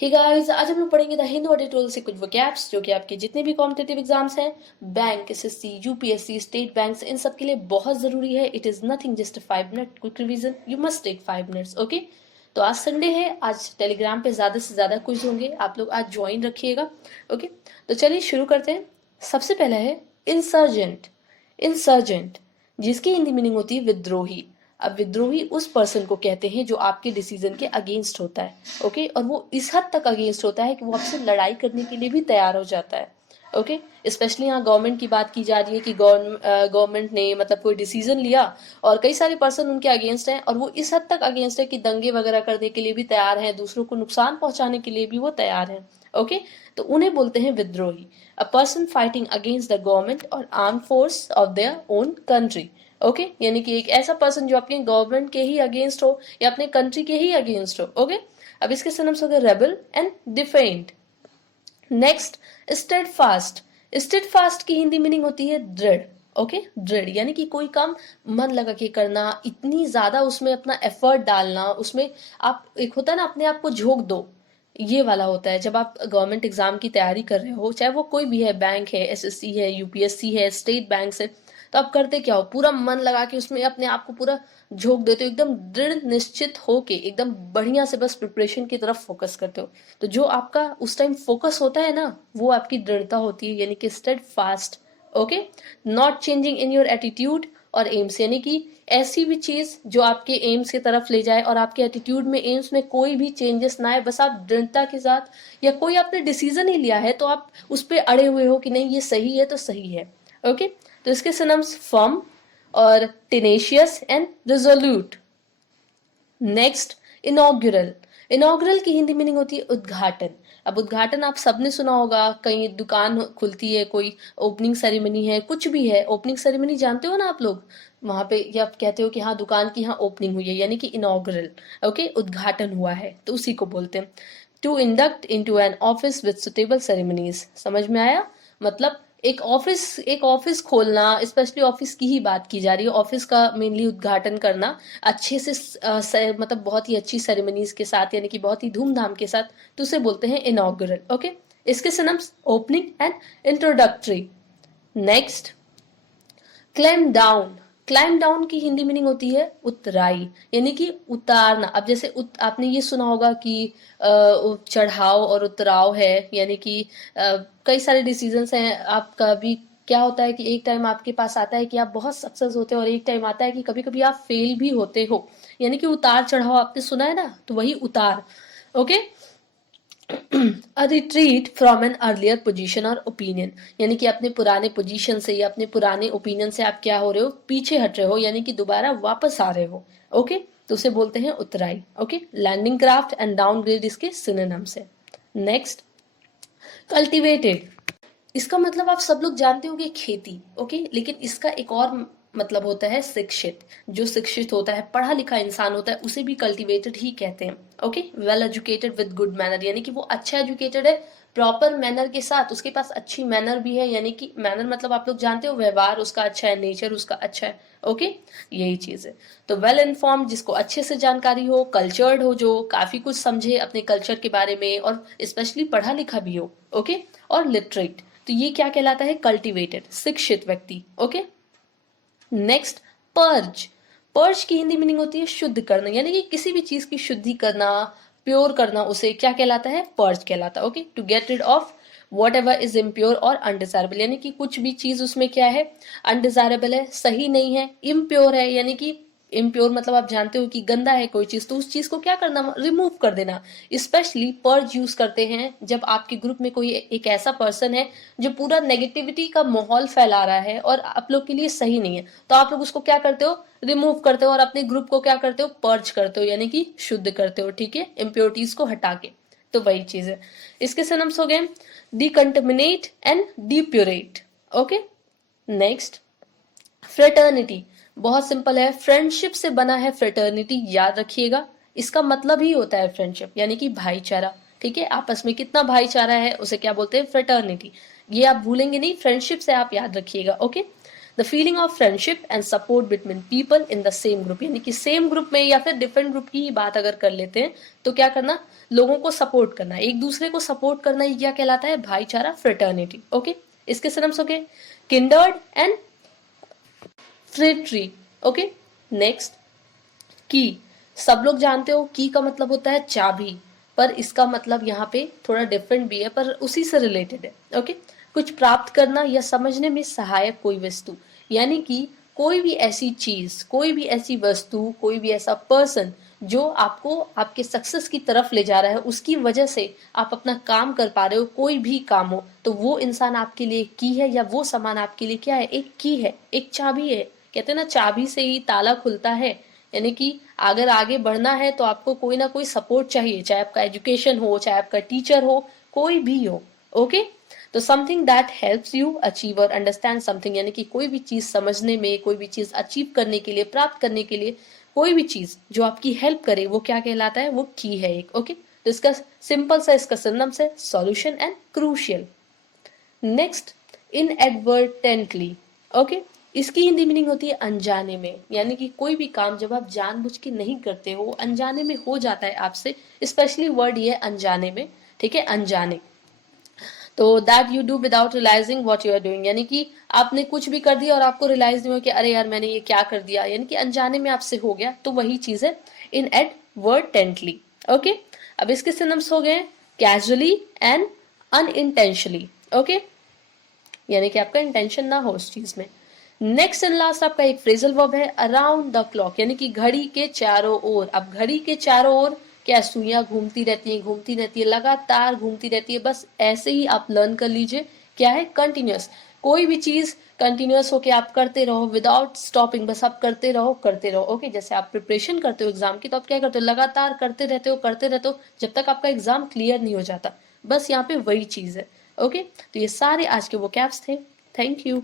Hey guys, आज हम लोग पढ़ेंगे द हिंदू एडिटोरियल से कुछ वोकैब्स जो कि आपके जितने भी कॉम्पिटिटिव एग्जाम्स हैं, bank, SSC, UPSC, state banks, इन सब के लिए बहुत जरूरी है। It is nothing just 5 minute quick revision, you must take 5 minutes. Okay, तो आज संडे है, आज टेलीग्राम पे ज्यादा से ज्यादा क्विज होंगे, आप लोग आज ज्वाइन रखिएगा। ओके, तो चलिए शुरू करते हैं। सबसे पहला है इंसर्जेंट। इंसर्जेंट जिसकी हिंदी मीनिंग होती है विद्रोही। अब विद्रोही उस पर्सन को कहते हैं जो आपके डिसीजन के अगेंस्ट होता है। ओके, और वो इस हद तक अगेंस्ट होता है कि वो आपसे लड़ाई करने के लिए भी तैयार हो जाता है। ओके, स्पेशली यहाँ गवर्नमेंट की बात की जा रही है कि गवर्नमेंट ने मतलब कोई डिसीजन लिया और कई सारे पर्सन उनके अगेंस्ट हैं और वो इस हद तक अगेंस्ट है कि दंगे वगैरह करने के लिए भी तैयार हैं, दूसरों को नुकसान पहुंचाने के लिए भी वो तैयार हैं। ओके, तो उन्हें बोलते हैं विद्रोही। A person fighting against the government और arm force of their own country. Okay, यानी कि एक ऐसा पर्सन जो अपने गवर्नमेंट के ही अगेंस्ट हो या अपने कंट्री के ही अगेंस्ट हो। ओके, अब इसके सिनोनिम्स हो गए rebel and defend. Next, steadfast. Steadfast की हिंदी मीनिंग होती है दृढ़। ओके, दृढ़ यानी कि कोई काम मन लगा के करना, इतनी ज्यादा उसमें अपना एफर्ट डालना, उसमें आप एक होता है ना अपने आप को झोंक दो, ये वाला होता है। जब आप गवर्नमेंट एग्जाम की तैयारी कर रहे हो, चाहे वो कोई भी है, बैंक है, एसएससी है, यूपीएससी है, स्टेट बैंक है, तो आप करते क्या हो, पूरा मन लगा के उसमें अपने आप को पूरा झोंक देते हो, एकदम दृढ़ निश्चित होके एकदम बढ़िया से बस प्रिपरेशन की तरफ फोकस करते हो। तो जो आपका उस टाइम फोकस होता है ना, वो आपकी दृढ़ता होती है, यानी कि steadfast. Okay, not changing in your attitude और एम्स, यानी कि ऐसी भी चीज जो आपके एम्स की तरफ ले जाए और आपके एटीट्यूड में, एम्स में कोई भी चेंजेस ना आए, बस आप दृढ़ता के साथ, या कोई आपने डिसीजन ही लिया है तो आप उस पर अड़े हुए हो कि नहीं ये सही है तो सही है। ओके, तो इसके सिनोनिम्स फर्म और टेनेशियस एंड रिजोल्यूट। नेक्स्ट, इनॉग्यूरल। इनॉग्यूरल की हिंदी मीनिंग होती है उद्घाटन। अब उद्घाटन आप सबने सुना होगा, कहीं दुकान खुलती है, कोई ओपनिंग सेरेमनी है, कुछ भी है, ओपनिंग सेरेमनी जानते हो ना आप लोग, वहां पे ये आप कहते हो कि हाँ दुकान की यहाँ ओपनिंग हुई है, यानी कि इनॉग्यूरल। ओके, उद्घाटन हुआ है, तो उसी को बोलते हैं। To induct into an office with suitable ceremonies, समझ में आया? मतलब एक ऑफिस खोलना, स्पेशली ऑफिस की ही बात की जा रही है, ऑफिस का मेनली उद्घाटन करना अच्छे से मतलब बहुत ही अच्छी सेरेमनीज के साथ, यानी कि बहुत ही धूमधाम के साथ, तो उसे बोलते हैं इनॉग्रेल। ओके, इसके synonyms opening and introductory. Next, climb down. Climb down की हिंदी मीनिंग होती है उतराई, यानी कि उतारना। अब जैसे आपने ये सुना होगा कि चढ़ाव और उतराव है, यानी कि कई सारे डिसीजंस हैं आपका भी। क्या होता है कि एक टाइम आपके पास आता है कि आप बहुत सक्सेस होते हो और एक टाइम आता है कि कभी कभी आप फेल भी होते हो, यानी कि उतार चढ़ाव आपने सुना है ना, तो वही उतार। Okay, a retreat from an earlier position और ओपिनियन, यानी कि अपने पुराने पोजीशन से या अपने पुराने ओपिनियन से आप क्या हो रहे हो, पीछे हट रहे हो, यानी कि दोबारा वापस आ रहे हो। ओके, तो उसे बोलते हैं उतराई। Okay, landing craft and downgrade इसके सिनोनिम्स है। Next, cultivated. इसका मतलब आप सब लोग जानते होंगे खेती। ओके, लेकिन इसका एक और मतलब होता है शिक्षित। जो शिक्षित होता है, पढ़ा लिखा इंसान होता है, उसे भी कल्टिवेटेड ही कहते हैं। Okay, well educated with good manner, यानी कि वो अच्छा एजुकेटेड है, प्रॉपर मैनर के साथ, उसके पास अच्छी मैनर भी है, यानी कि मैनर मतलब आप लोग जानते हो, व्यवहार उसका अच्छा है, नेचर उसका अच्छा है। ओके, यही चीज है। तो वेल इन्फॉर्म्ड, जिसको अच्छे से जानकारी हो, कल्चर्ड हो, जो काफी कुछ समझे अपने कल्चर के बारे में और स्पेशली पढ़ा लिखा भी हो। ओके, और लिटरेट, तो ये क्या कहलाता है, कल्टिवेटेड, शिक्षित व्यक्ति। Okay, next, purge. पर्ज की हिंदी मीनिंग होती है शुद्ध करना, यानी कि किसी भी चीज की शुद्धि करना, प्योर करना, उसे क्या कहलाता है, पर्ज कहलाता है। Okay, to get rid of whatever is impure और अनडिजायरेबल, यानी कि कुछ भी चीज उसमें क्या है, अनडिजायरेबल है, सही नहीं है, इम्प्योर है, यानी कि इम्प्योर मतलब आप जानते हो कि गंदा है कोई चीज, तो उस चीज को क्या करना, रिमूव कर देना। स्पेशली पर्ज यूज करते हैं जब आपके ग्रुप में कोई एक ऐसा पर्सन है जो पूरा नेगेटिविटी का माहौल फैला रहा है और आप लोग के लिए सही नहीं है, तो आप लोग उसको क्या करते हो, रिमूव करते हो, और अपने ग्रुप को क्या करते हो, पर्ज करते हो, यानी कि शुद्ध करते हो। ठीक है, इम्प्योरिटीज को हटा के, तो वही चीज है। इसके सिनोनिम्स हो गए decontaminate and depurate. Okay, next, fraternity. बहुत सिंपल है, फ्रेंडशिप से बना है फ्रेटर्निटी, याद रखिएगा। इसका मतलब ही होता है फ्रेंडशिप, यानी कि भाईचारा। ठीक है, आपस में कितना भाईचारा है, उसे क्या बोलते हैं, फ्रेटर्निटी। ये आप भूलेंगे नहीं, फ्रेंडशिप से आप याद रखिएगा। Okay, the feeling of friendship and support between people in the same group, यानी कि सेम ग्रुप में या फिर डिफरेंट ग्रुप की ही बात अगर कर लेते हैं तो क्या करना, लोगों को सपोर्ट करना, एक दूसरे को सपोर्ट करना, ये क्या कहलाता है, भाईचारा, फ्रेटर्निटी। ओके, इसके सिनम्स हो गए किंडर्ड एंड फ्रेटरी। ओके, नेक्स्ट की, सब लोग जानते हो की का मतलब होता है चाबी, पर इसका मतलब यहाँ पे थोड़ा डिफरेंट भी है पर उसी से रिलेटेड है। ओके, कुछ प्राप्त करना या समझने में सहायक कोई वस्तु, यानी कि कोई भी ऐसी चीज, कोई भी ऐसी वस्तु, कोई भी ऐसा पर्सन जो आपको आपके सक्सेस की तरफ ले जा रहा है, उसकी वजह से आप अपना काम कर पा रहे हो, कोई भी काम हो, तो वो इंसान आपके लिए की है, या वो सामान आपके लिए क्या है, एक की है, एक चाबी है। कहते हैं ना, चाबी से ही ताला खुलता है, यानी कि अगर आगे बढ़ना है तो आपको कोई ना कोई सपोर्ट चाहिए, चाहे आपका एजुकेशन हो, चाहे आपका टीचर हो, कोई भी हो। ओके, तो something that helps you achieve और अंडरस्टैंड समथिंग, यानी कि कोई भी चीज समझने में, कोई भी चीज अचीव करने के लिए, प्राप्त करने के लिए, कोई भी चीज जो आपकी हेल्प करे, वो क्या कहलाता है, वो की है एक। ओके, तो इसका सिंपल सा इसका सिनोनिम्स है solution and crucial. Next, inadvertently. Okay, इसकी हिंदी मीनिंग होती है अनजाने में, यानी कि कोई भी काम जब आप जानबूझ के नहीं करते हो, अनजाने में हो जाता है आपसे, स्पेशली वर्ड ये है अनजाने में। ठीक है, अनजाने, तो that you do without realising what you are doing, यानी कि आपने कुछ भी कर दिया और आपको रियलाइज नहीं हो कि अरे यार मैंने ये क्या कर दिया, यानी कि अनजाने में आपसे हो गया, तो वही चीज है इनएडवर्टेंटली। ओके, अब इसके सिनोनिम्स हो गए कैजुअली एंड अनइंटेंशनली। ओके, यानी कि आपका इंटेंशन ना हो उस चीज में। नेक्स्ट एंड लास्ट आपका एक फ्रेजल वर्ब है अराउंड द क्लॉक, यानी कि घड़ी के चारों ओर। अब घड़ी के चारों ओर क्या, सुइयां घूमती रहती है, घूमती रहती है, लगातार घूमती रहती है, बस ऐसे ही आप लर्न कर लीजिए क्या है, कंटिन्यूअस। कोई भी चीज कंटिन्यूअस होके आप करते रहो विदाउट स्टॉपिंग, बस आप करते रहो करते रहो। ओके, जैसे आप प्रिपरेशन करते हो एग्जाम की, तो आप क्या करते हो, लगातार करते रहते हो करते रहते हो जब तक आपका एग्जाम क्लियर नहीं हो जाता, बस यहाँ पे वही चीज है। ओके, तो ये सारे आज के वो कैप्स थे। Thank you.